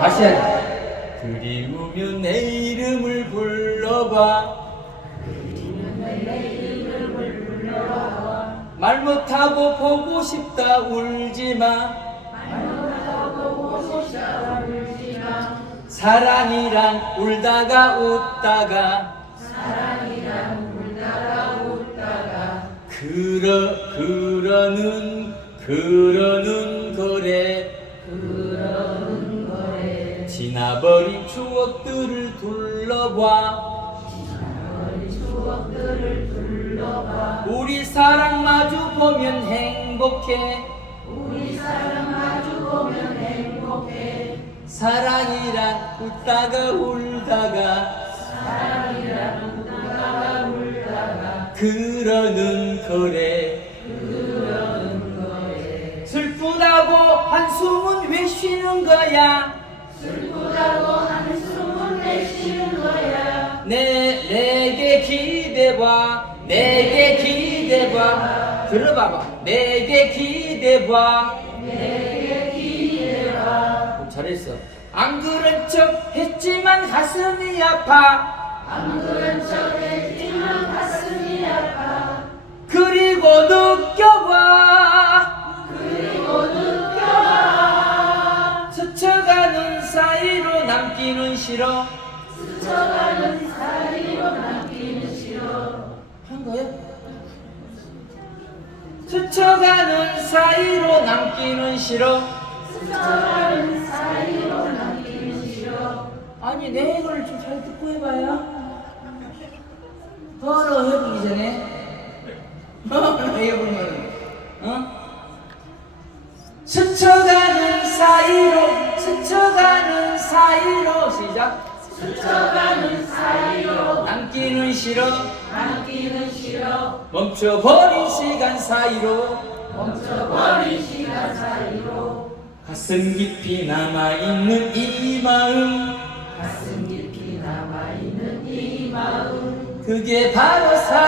다시 하자. 그리우면 내 이름을 불러봐. 말 못하고 보고 싶다 울지 마. 사랑이랑 울다가 웃다가 그러 그러는 그러는 거래. 지나버린 추억들을 둘러봐. 우리 사랑 마주 보면 행복해. 사랑이랑 웃다가 울다가 그러는 거래 한숨은 왜 쉬는 거야. 내 내게 기대봐. 내게 기대봐. 들어봐봐. 내게 기대봐. 내게 기대봐. 어, 잘했어. 안 그런 척 했지만 가슴이 아파. 안 그런 척 했지만 가슴이 사이로 남기는 싫어 한 거야? 스쳐가는 사이로 남기는 싫어. 스쳐가는 사이로 남기는 싫어. 아니 내 얘기를 좀잘 듣고 해봐야. 더러 해보기 전에. 어? 해보면 어? 스쳐가는 사이로 스쳐가는 사이로 시작. 스쳐가는 사이로 남기는 싫어. 남기는 싫어. 멈춰버린 시간 사이로. 멈춰버린 시간 사이로. 가슴 깊이 남아 있는 이 마음. 가슴 깊이 남아 있는 이 마음. 그게 바로 사.